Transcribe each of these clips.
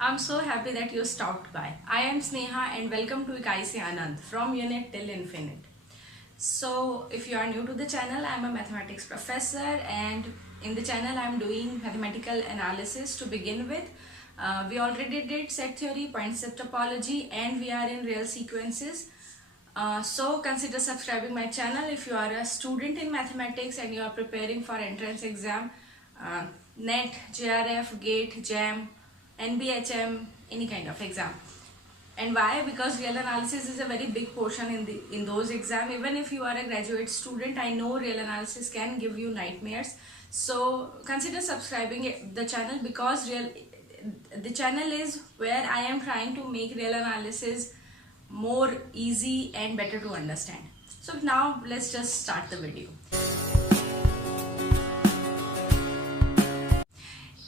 I'm so happy that you stopped by. I am Sneha and welcome to Ikai Se Anand from Unit till Infinite. So, if you are new to the channel, I am a mathematics professor and in the channel I am doing mathematical analysis to begin with. We already did set theory, point set topology, and we are in real sequences. So consider subscribing my channel if you are a student in mathematics and you are preparing for entrance exam, NET, JRF, GATE, JAM, NBHM, any kind of exam. And why? Because real analysis is a very big portion in those exams. Even if you are a graduate student, I know real analysis can give you nightmares. So consider subscribing the channel because the channel is where I am trying to make real analysis more easy and better to understand. So now let's just start the video.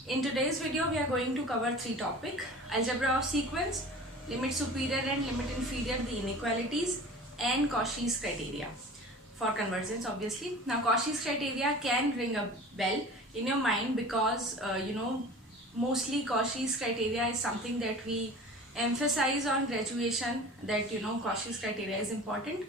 In today's video we are going to cover three topics: algebra of sequence, limit superior and limit inferior, the inequalities, and Cauchy's criteria for convergence obviously. Now Cauchy's criteria can ring a bell in your mind because mostly Cauchy's criteria is something that we emphasize on graduation, that Cauchy's criteria is important.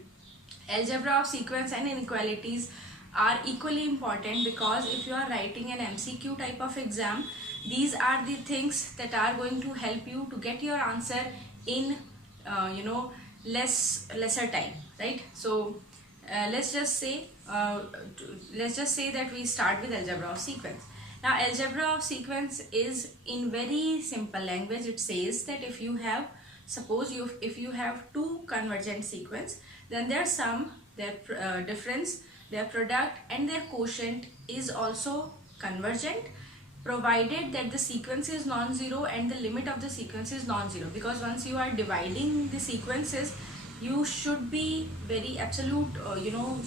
Algebra of sequence and inequalities are equally important because if you are writing an MCQ type of exam, these are the things that are going to help you to get your answer in lesser time, right? So let's just say that we start with algebra of sequence. Now algebra of sequence is in very simple language. It says that if you have two convergent sequence, then their sum, their difference, their product and their quotient is also convergent, provided that the sequence is non-zero and the limit of the sequence is non-zero. Because once you are dividing the sequences, you should be very absolute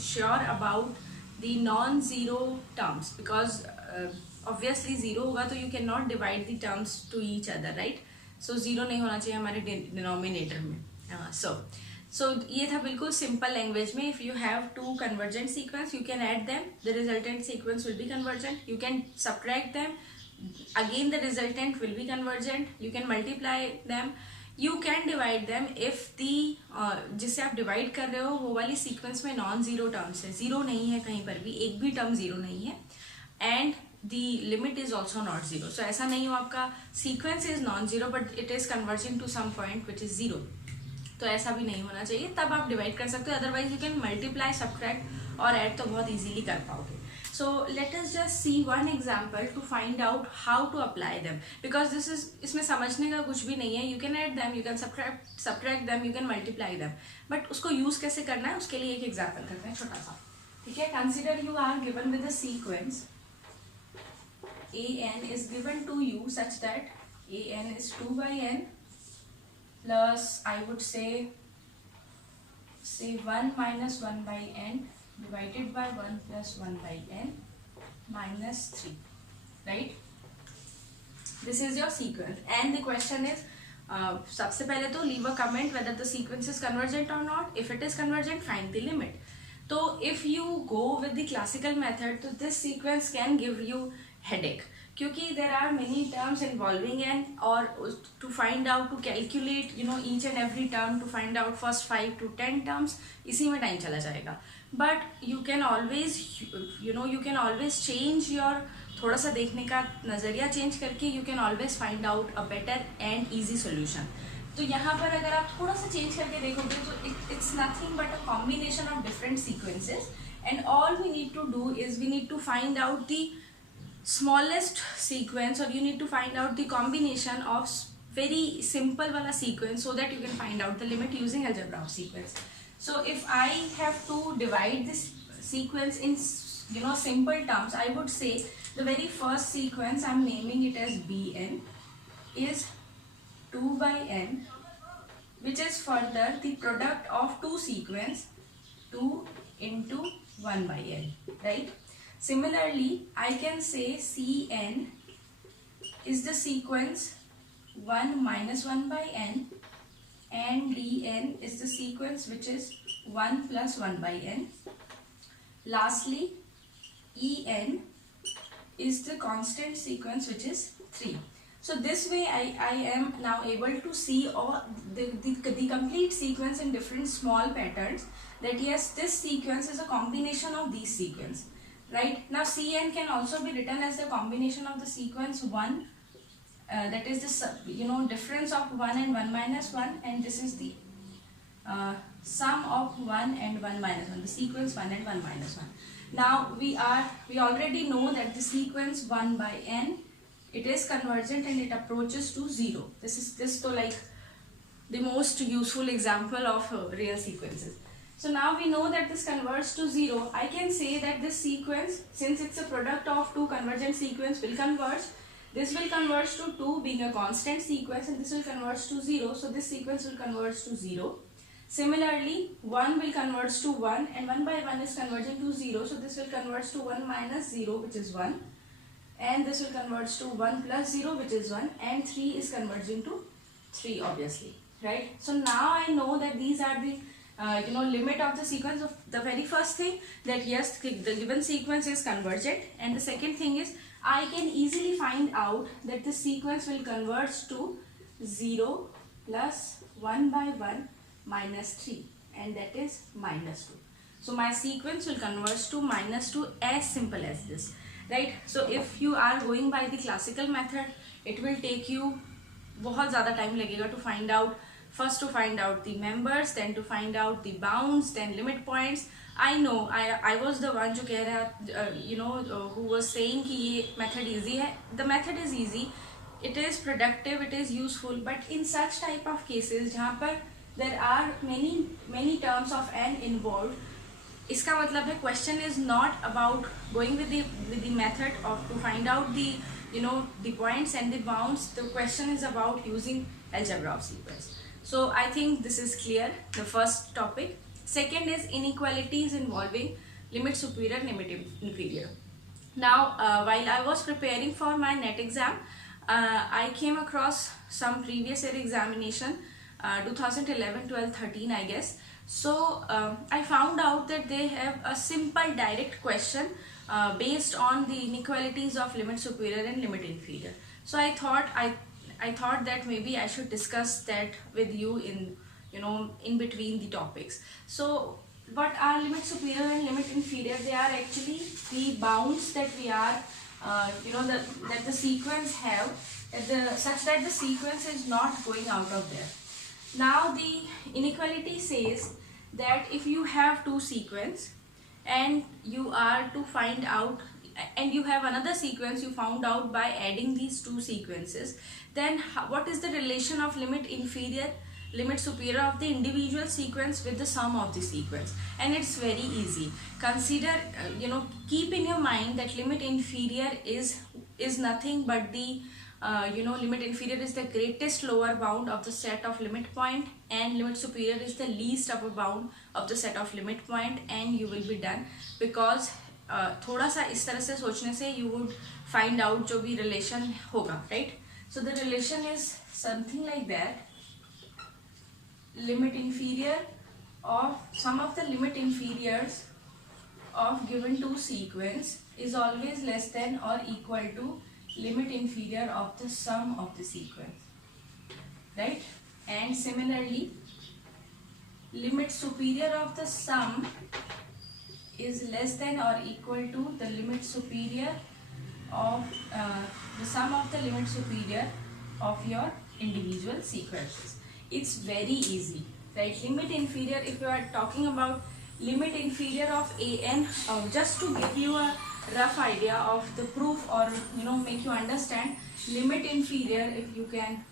sure about the non-zero terms, because obviously zero होगा तो you cannot divide the terms to each other, right? So zero नहीं होना चाहिए हमारे denominator में. So ये था बिल्कुल simple language में. If you have two convergent sequence, you can add them, the resultant sequence will be convergent. You can subtract them, again the resultant will be convergent. You can multiply them, you can divide them if the जिससे आप divide कर रहे हो वो वाली sequence में non-zero terms है, zero नहीं है कहीं पर भी, एक भी term zero नहीं है, and the limit is also not zero. So ऐसा नहीं हो आपका sequence is non-zero but it is converging to some point which is zero. तो ऐसा भी नहीं होना चाहिए, तब आप डिवाइड कर सकते हो. Otherwise you can multiply, subtract और ऐड तो बहुत इजीली कर पाओगे. So let us just see one example to find out how to apply them, because इसमें समझने का कुछ भी नहीं है. You can add them, you can subtract them, you can multiply them, but उसको यूज कैसे करना है उसके लिए एक एग्जाम्पल करते हैं छोटा सा. ठीक है, consider you are given with a sequence an is given to you such that an is 2 by n plus I would say 1 minus 1 by n divided by 1 plus 1 by n minus 3, right? This is your sequence and the question is सबसे पहले तो leave a comment whether the sequence is convergent or not. If it is convergent, find the limit. So if you go with the classical method, तो this sequence can give you headache क्योंकि there are many terms involving n, or to find out, to calculate each and every term, to find out first 5 to 10 terms, इसी में time चला जाएगा. But you can always change your थोड़ा सा देखने का नज़रिया चेंज करके you can always find out a better and easy solution. तो यहाँ पर अगर आप थोड़ा सा चेंज करके देखोगे तो it's nothing but a combination of different sequences, and all we need to do is we need to find out the smallest sequence, or you need to find out the combination of very simple wala sequence so that you can find out the limit using algebra of sequence. So if I have to divide this sequence in simple terms, I would say the very first sequence, I am naming it as bn, is 2 by n, which is further the product of two sequence 2 into 1 by n, right? Similarly, I can say Cn is the sequence 1 minus 1 by n, and Dn is the sequence which is 1 plus 1 by n. Lastly, En is the constant sequence which is 3. So this way I am now able to see all the complete sequence in different small patterns, that yes, this sequence is a combination of these sequence, right? Now Cn can also be written as the combination of the sequence 1, that is the difference of 1 and 1 minus 1, and this is the sum of 1 and 1 minus 1, the sequence 1 and 1 minus 1. Now we already know that the sequence 1 by n, it is convergent and it approaches to 0. This is like the most useful example of real sequences. So now we know that this converges to 0. I can say that this sequence, since it's a product of two convergent sequence, will converge. This will converge to 2 being a constant sequence, and this will converge to 0. So this sequence will converge to 0. Similarly, 1 will converge to 1, and 1 by 1 is converging to 0. So this will converge to 1 minus 0, which is 1. And this will converge to 1 plus 0, which is 1. And 3 is converging to 3, obviously. Right? So now I know that these are the limit of the sequence. Of the very first thing, that yes, the given sequence is convergent. And the second thing is, I can easily find out that the sequence will converge to 0 plus 1 by 1 minus 3, and that is minus 2. So my sequence will converge to minus 2, as simple as this, right? So if you are going by the classical method, it will take you बहुत ज़्यादा time लगेगा to find out, first to find out the members, then to find out the bounds, then limit points. I know I was the one जो कह रहा who was saying कि ये method easy है. The method is easy, it is productive, it is useful, but in such type of cases जहाँ पर there are many terms of n involved, इसका मतलब है question is not about going with the method of to find out the the points and the bounds. The question is about using algebra of sequence. So I think this is clear, the first topic. Second is inequalities involving limit superior, limit inferior. Now while I was preparing for my NET exam, I came across some previous year examination, 2011, 12, 13 I guess. So I found out that they have a simple direct question based on the inequalities of limit superior and limit inferior. So I thought that maybe I should discuss that with you in in between the topics. So what are limit superior and limit inferior? They are actually the bounds that we are that the sequence have such that the sequence is not going out of there. Now the inequality says that if you have two sequence and you are to find out, and you have another sequence you found out by adding these two sequences, then what is the relation of limit inferior, limit superior of the individual sequence with the sum of the sequence? And it's very easy. Consider, keep in your mind that limit inferior is nothing but the limit inferior is the greatest lower bound of the set of limit point, and limit superior is the least upper bound of the set of limit point, and you will be done. Because थोड़ा सा इस तरह से सोचने से you would find out जो भी relation होगा, right? So the relation is something like that. Limit inferior of sum of the limit inferiors of given two sequence is always less than or equal to limit inferior of the sum of the sequence, right? And similarly, limit superior of the sum is less than or equal to the limit superior of the sum of the limit superior of your individual sequences. It's very easy, right? Limit inferior, if you are talking about limit inferior of an, just to give you a rough idea of the proof, or make you understand, limit inferior, if you can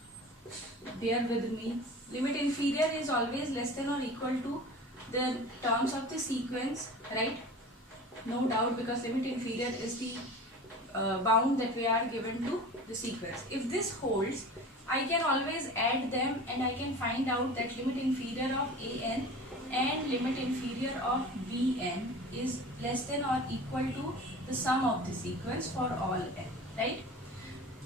bear with me, limit inferior is always less than or equal to the terms of the sequence, right? No doubt, because limit inferior is the bound that we are given to the sequence. If this holds, I can always add them and I can find out that limit inferior of an and limit inferior of bn is less than or equal to the sum of the sequence for all n, right?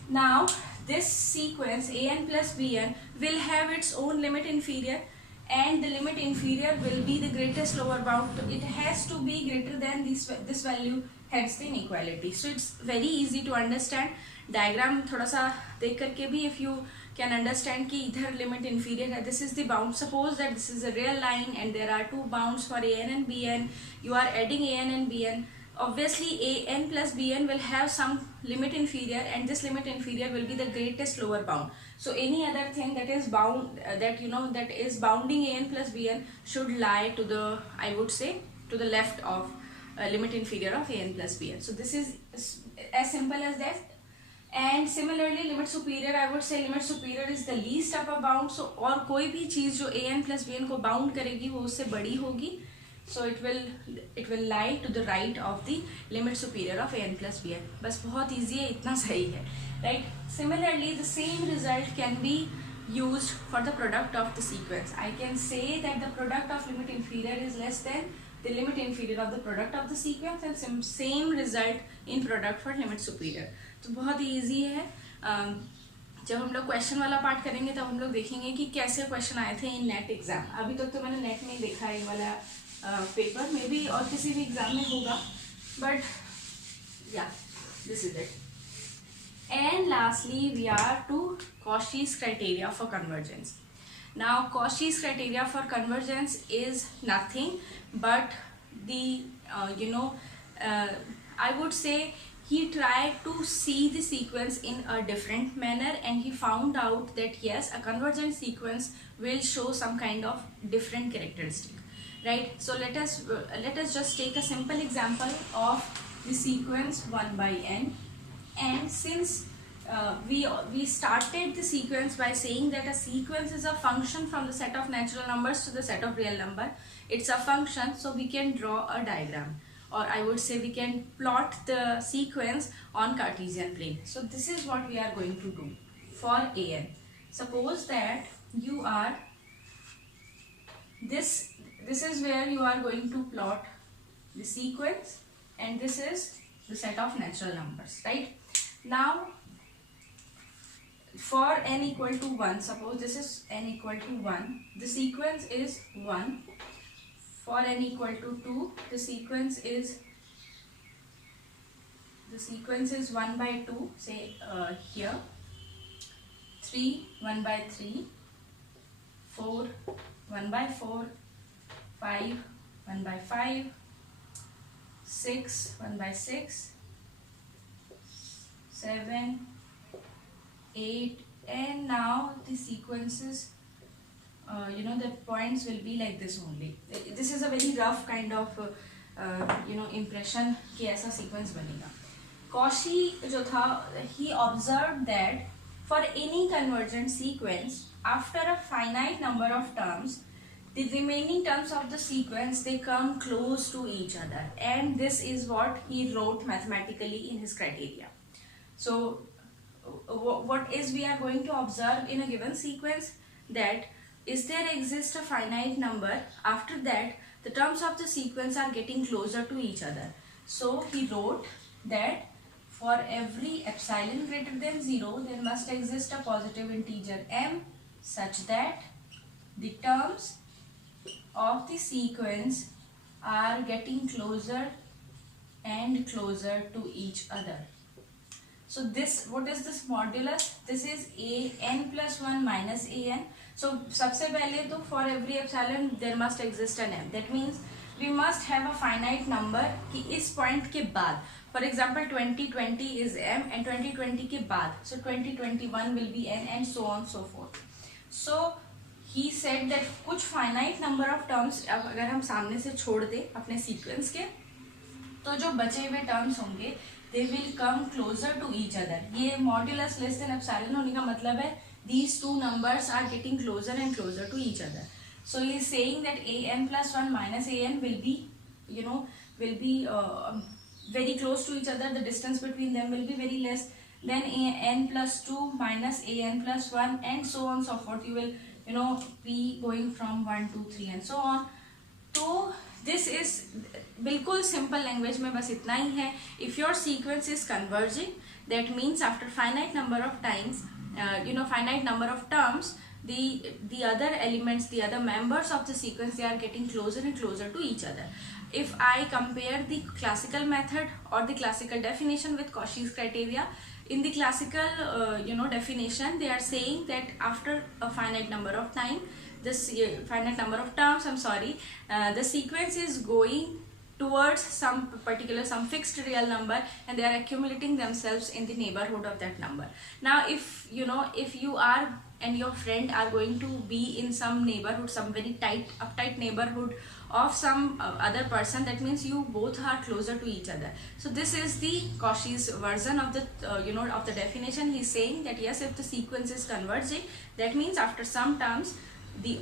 Now this sequence an plus bn will have its own limit inferior, and the limit inferior will be the greatest lower bound. It has to be greater than this value, hence the inequality. So it's very easy to understand diagram थोड़ा सा देख करके भी if you can understand कि इधर limit inferior है, this is the bound. Suppose that this is a real line and there are two bounds for an and bn. You are adding an and bn. Obviously an plus bn will have some limit inferior, and this limit inferior will be the greatest lower bound. So any other thing that is bound that that is bounding an plus bn should lie to the, I would say, to the left of limit inferior of an plus bn. So this is as simple as that. And similarly limit superior, I would say limit superior is the least upper bound. So और कोई भी चीज जो an plus bn को bound करेगी वो उससे बड़ी होगी. So it will lie to the right of the limit superior of an plus bn. बस बहुत easy है, इतना सही है, right? Similarly the same result can be used for the product of the sequence. I can say that the product of limit inferior is less than the limit inferior of the product of the sequence, and same result in product for limit superior. तो बहुत ही easy है. जब हम लोग question वाला part करेंगे तब हम लोग देखेंगे कि कैसे क्वेश्चन आए थे इन नेट एग्जाम. अभी तक तो मैंने नेट में ही देखा है ये वाला पेपर, में भी और किसी भी एग्जाम में होगा, बट या this is it. And lastly we are to Cauchy's criteria for convergence. Now Cauchy's criteria for convergence is nothing but the I would say he tried to see the sequence in a different manner, and he found out that yes, a convergent sequence will show some kind of different characteristic, right? So let us just take a simple example of the sequence 1 by n. And since we started the sequence by saying that a sequence is a function from the set of natural numbers to the set of real number. It's a function, so we can draw a diagram, or I would say we can plot the sequence on Cartesian plane. So this is what we are going to do for an. Suppose that you are this is where you are going to plot the sequence, and this is the set of natural numbers, right? Now for n equal to 1, suppose this is n equal to 1, the sequence is 1. For n equal to 2, the sequence is 1 by 2, say here. 3 1 by 3, 4 1 by 4, 5 1 by 5, 6 1 by 6, 7 8, and now the sequences the points will be like this only. This is a very rough kind of impression कि ऐसा sequence बनेगा. Cauchy जो था, he observed that for any convergent sequence, after a finite number of terms, the remaining terms of the sequence, they come close to each other, and this is what he wrote mathematically in his criteria. So what is we are going to observe in a given sequence, that is there exists a finite number, after that the terms of the sequence are getting closer to each other. So he wrote that for every epsilon greater than 0 there must exist a positive integer m such that the terms of the sequence are getting closer and closer to each other. So this, what is this modulus? This is an plus 1 minus an. So सबसे पहले तो for every epsilon there must exist an m. That means we must have a finite number कि इस point के बाद, for example 2020 is m and 2020 के बाद, so 2021 will be n and so on so forth. So he said that कुछ finite number of terms अगर हम सामने से छोड़ दे अपने sequence के, तो जो बचे हुए terms होंगे they will come closer to each other. ये modulus less than epsilon होने का मतलब है these two numbers are getting closer and closer to each other. So he is saying that an plus 1 minus an will be very close to each other. The distance between them will be very less. Then an plus 2 minus an plus 1, and so on so forth. You will be going from 1 2 3 and so on. तो this is बिल्कुल simple language में बस इतना ही है. If your sequence is converging, that means after finite number of times, finite number of terms, the other elements, the other members of the sequence, they are getting closer and closer to each other. If I compare the classical method or the classical definition with Cauchy's criteria, in the classical definition, they are saying that after a finite number of time, this finite number of terms, I'm sorry, the sequence is going towards some fixed real number, and they are accumulating themselves in the neighborhood of that number. Now if you are and your friend are going to be in some neighborhood, some very uptight neighborhood of some other person, that means you both are closer to each other. So this is the Cauchy's version of the of the definition. He's saying that yes, if the sequence is converging, that means after some terms,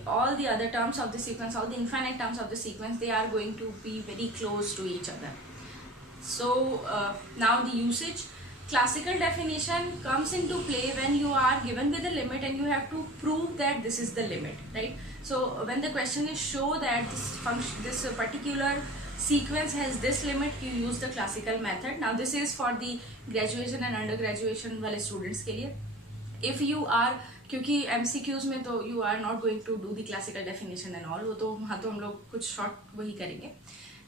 all the other terms of the sequence, all the infinite terms of the sequence, they are going to be very close to each other. So now the usage. Classical definition comes into play when you are given with a limit and you have to prove that this is the limit, right? So when the question is show that this particular sequence has this limit, you use the classical method. Now this is for the graduation and undergraduation वाले students के लिए. If you are, क्योंकि MCQs में तो you are not going to do the classical definition and all, वो तो वहाँ तो हम लोग कुछ short वही करेंगे.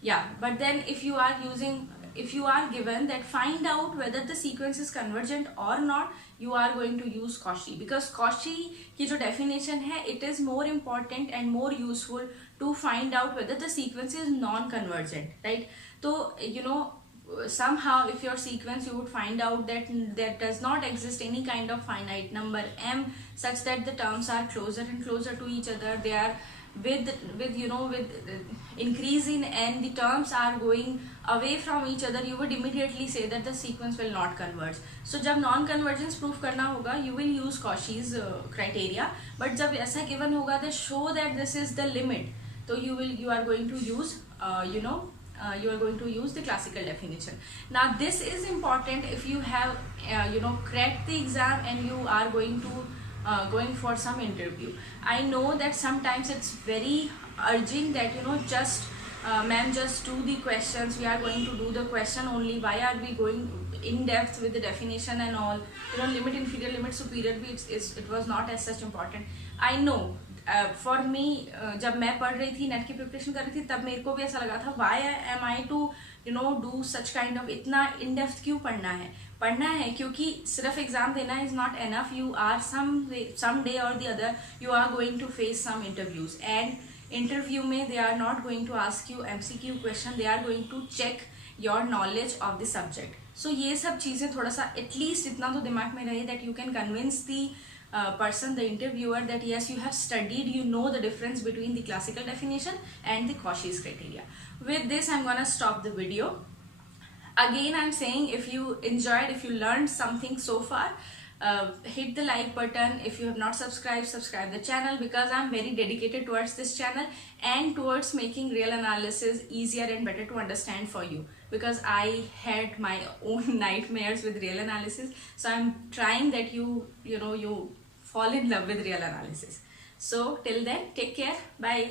Yeah, but then if you are given that find out whether the sequence is convergent or not, you are going to use Cauchy, because Cauchy की जो definition है, it is more important and more useful to find out whether the sequence is non-convergent, right? So somehow if your sequence, you would find out that there does not exist any kind of finite number m such that the terms are closer and closer to each other. They are with increase in n, the terms are going away from each other, you would immediately say that the sequence will not converge. So जब non convergence proof करना होगा, you will use Cauchy's criteria. But जब ऐसा given होगा that show that this is the limit, so you are going to use you are going to use the classical definition. Now this is important if you have cracked the exam and you are going for some interview. I know that sometimes it's very urging that just ma'am, just do the questions, we are going to do the question only, why are we going in depth with the definition and all, limit inferior, limit superior, it was not as such important. I know for me, जब मैं पढ़ रही थी, net की preparation कर रही थी, तब मेरे को भी ऐसा लगा था why am I to do such kind of, इतना in depth क्यों पढ़ना है क्योंकि सिर्फ एग्जाम देना is not enough. You are some day or the other you are going to face some interviews, and interview में they are not going to ask you MCQ question, they are going to check your knowledge of the subject. So ये सब चीज़ें थोड़ा सा at least इतना तो दिमाग में रहे that you can convince the person, the interviewer, that yes, you have studied, you know the difference between the classical definition and the Cauchy's criteria. With this, I'm gonna stop the video. Again, I'm saying if you enjoyed, if you learned something so far, hit the like button. If you have not subscribed, subscribe the channel, because I'm very dedicated towards this channel and towards making real analysis easier and better to understand for you, because I had my own nightmares with real analysis. So I'm trying that you fall in love with real analysis. So till then, take care. Bye.